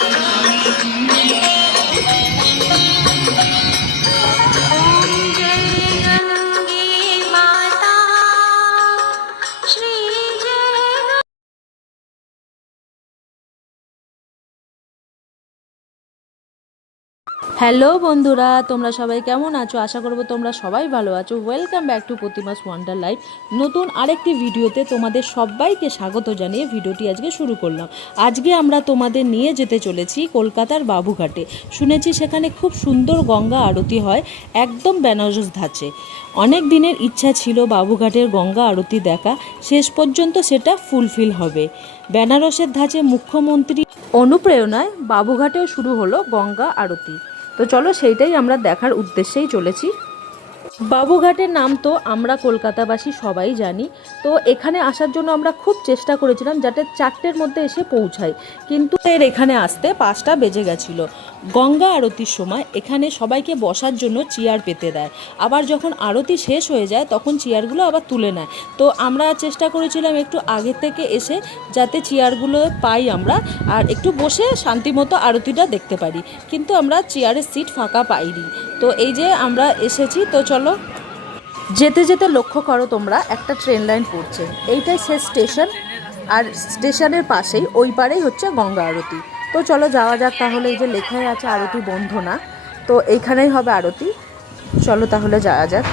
Thank you. Hello বন্ধুরা, তোমরা সবাই কেমন আছো? আশা করব তোমরা সবাই ভালো আছো। Welcome back to Pratimas wonder life নতুন আরেকটি ভিডিওতে তোমাদের সবাইকে স্বাগত জানিয়ে ভিডিওটি আজকে শুরু করলাম। আজকে আমরা তোমাদের নিয়ে যেতে চলেছি কলকাতার বাবুঘাটে। শুনেছি সেখানে খুব সুন্দর গঙ্গা আরতি হয়, একদম বেনারস ধাঁচে। অনেক দিনের ইচ্ছা ছিল বাবুঘাটের গঙ্গা আরতি দেখা, শেষ পর্যন্ত সেটা ফুলফিল হবে। বেনারসের ধাঁচে মুখ্যমন্ত্রী অনুপ্রেরণায় বাবুঘাটেও শুরু হলো গঙ্গা আরতি। তো চলো সেইটাই আমরা দেখার উদ্দেশ্যেই চলেছি। বাবুঘাটের নাম তো আমরা কলকাতাবাসী সবাই জানি। তো এখানে আসার জন্য আমরা খুব চেষ্টা করেছিলাম যাতে চারটের মধ্যে এসে পৌঁছাই। কিন্তু এর এখানে আসতে পাঁচটা বেজে গেছিল। গঙ্গা আরতির সময় এখানে সবাইকে বসার জন্য চেয়ার পেতে দেয়। আবার যখন আরতি শেষ হয়ে যায়, তখন চেয়ারগুলো আবার তুলে নেয়। তো আমরা চেষ্টা করেছিলাম একটু আগে থেকে এসে যাতে চেয়ারগুলো পাই আমরা আর একটু বসে শান্তিমতো আরতিটা দেখতে পারি। কিন্তু আমরা চেয়ারের সিট ফাঁকা পাইনি। তো এই যে আমরা এসেছি, তো চলো। যেতে যেতে লক্ষ্য করো তোমরা, একটা ট্রেন লাইন পড়ছে। এইটাই শেষ স্টেশন। আর স্টেশনের পাশেই, ওই পারেই হচ্ছে গঙ্গা আরতি। তো চলো যাওয়া যাক তাহলে, এই যে লেখাই আছে আরতি বন্ধ না তো এইখানেই হবে আরতি। চলো তাহলে যাওয়া যাক।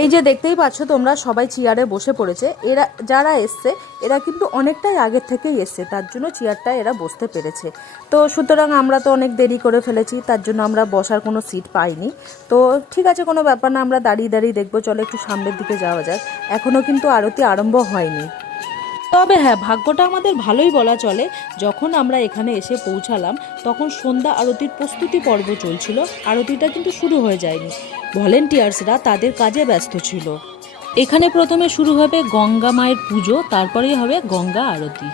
এই যে দেখতেই পাচ্ছ তোমরা সবাই চেয়ারে বসে পড়েছে। এরা, যারা এসছে, এরা কিন্তু অনেকটাই আগের থেকেই এসছে। তার জন্য চেয়ারটায় এরা বসতে পেরেছে। তো সুতরাং আমরা তো অনেক দেরি করে ফেলেছি, তার জন্য আমরা বসার কোনো সিট পাইনি। তো ঠিক আছে, কোনো ব্যাপার না, আমরা দাঁড়িয়ে দাঁড়িয়ে দেখব। চলো একটু সামনের দিকে যাওয়া যাক। এখনও কিন্তু আরতি আরম্ভ হয়নি। তবে হ্যাঁ ভাগ্যটা আমাদের ভালোই বলা চলে। যখন আমরা এখানে এসে পৌঁছালাম, তখন সন্ধ্যা আরতির প্রস্তুতি পর্ব চলছিল। আরতিটা কিন্তু শুরু হয়ে যায়নি। ভলেন্টিয়ার্সরা তাদের কাজে ব্যস্ত ছিল। এখানে প্রথমে শুরু হবে গঙ্গা মায়ের পুজো, তারপরেই হবে গঙ্গা আরতি।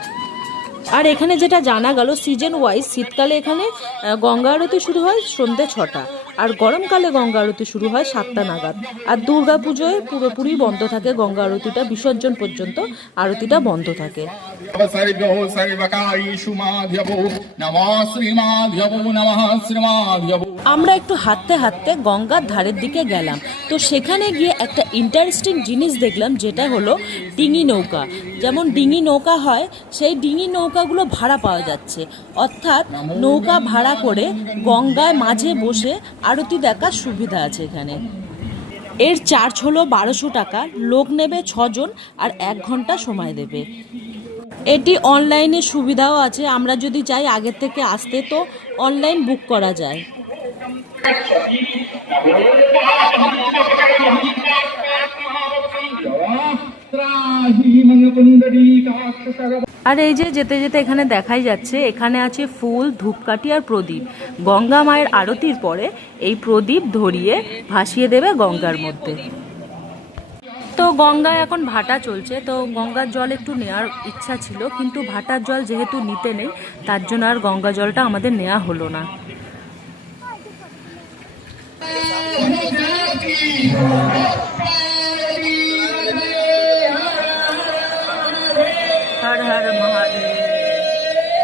আর এখানে যেটা জানা গেল সিজন ওয়াইজ শীতকালে এখানে গঙ্গা আরতি শুরু হয় সন্ধ্যে ছটা। আর গরমকালে গঙ্গা আরতি শুরু হয় সাতটা নাগাদ। আর দুর্গা পুজোয় পুরোপুরি বন্ধ থাকে গঙ্গা আরতিটা বিসর্জন পর্যন্ত আরতিটা বন্ধ থাকে। আমরা একটু হাঁটতে হাঁটতে গঙ্গার ধারের দিকে গেলাম। তো সেখানে গিয়ে একটা ইন্টারেস্টিং জিনিস দেখলাম যেটা হলো ডিঙি নৌকা। যেমন ডিঙি নৌকা হয় সেই ডিঙি নৌকাগুলো ভাড়া পাওয়া যাচ্ছে। অর্থাৎ নৌকা ভাড়া করে গঙ্গায় মাঝে বসে আরতি দেখার সুবিধা আছে এখানে। এর চার্জ হলো বারোশো টাকা, লোক নেবে ছজন আর এক ঘণ্টা সময় দেবে। এটি অনলাইনে সুবিধাও আছে, আমরা যদি চাই আগের থেকে আসতে, তো অনলাইন বুক করা যায়। আর এই যে যেতে যেতে এখানে দেখাই যাচ্ছে, এখানে আছে ফুল, ধূপকাঠি আর প্রদীপ। গঙ্গা মায়ের আরতির পরে এই প্রদীপ ধরিয়ে ভাসিয়ে দেবে গঙ্গার মধ্যে। তো গঙ্গায় এখন ভাটা চলছে, তো গঙ্গার জল একটু নেওয়ার ইচ্ছা ছিল, কিন্তু ভাটার জল যেহেতু নিতে নেই, তার জন্য আর গঙ্গা জলটা আমাদের নেওয়া হলো না। হর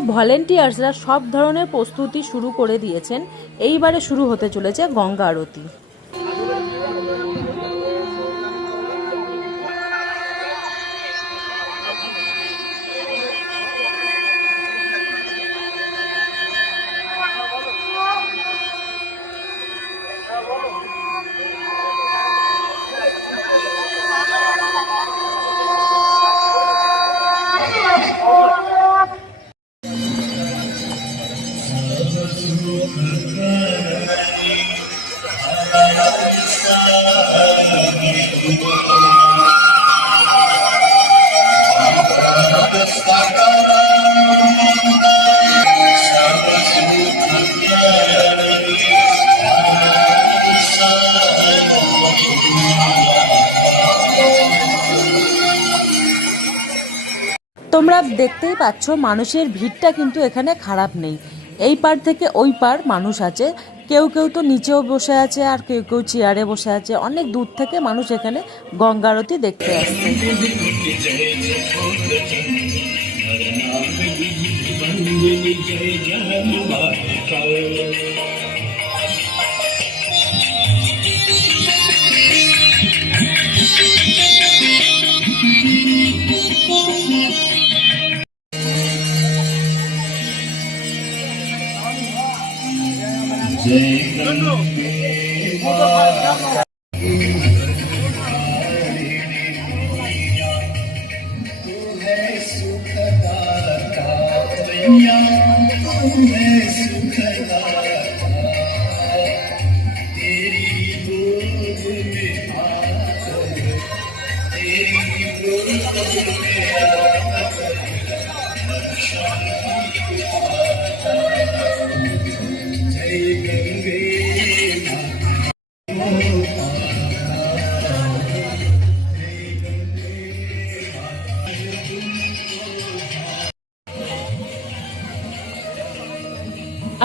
ভলেন্টিয়ার্সরা সব ধরনের প্রস্তুতি শুরু করে দিয়েছেন। এইবারে শুরু হতে চলেছে গঙ্গা আরতি। তোমরা দেখতেই পাচ্ছ মানুষের ভিড়টা কিন্তু এখানে খারাপ নেই এই পার থেকে ওই পার মানুষ আছে কেউ কেউ তো নিচেও বসে আছে আর কেউ কেউ চেয়ারে বসে আছে অনেক দূর থেকে মানুষ এখানে গঙ্গারতি দেখতে আসছে جی کرنیا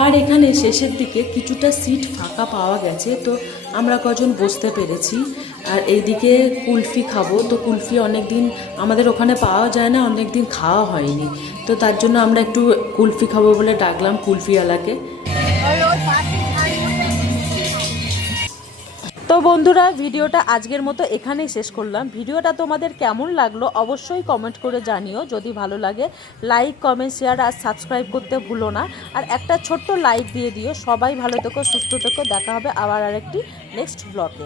আর এখানে শেষের দিকে কিছুটা সিট ফাঁকা পাওয়া গেছে, তো আমরা কজন বসতে পেরেছি। আর এইদিকে কুলফি খাব, তো কুলফি অনেক দিন আমাদের ওখানে পাওয়া যায় না অনেক দিন খাওয়া হয়নি। তো তার জন্য আমরা একটু কুলফি খাব বলে ডাকলাম কুলফিওয়ালাকে। তো বন্ধুরা, ভিডিওটা আজকের মতো এখানেই শেষ করলাম। ভিডিওটা তোমাদের কেমন লাগল অবশ্যই কমেন্ট করে জানিও। যদি ভালো লাগে লাইক কমেন্ট শেয়ার আর সাবস্ক্রাইব করতে ভুলো না। আর একটা ছোট্ট লাইক দিয়ে দিও। সবাই ভালো থেকো, সুস্থ থেকো। দেখা হবে আবার আরেকটি নেক্সট ব্লগে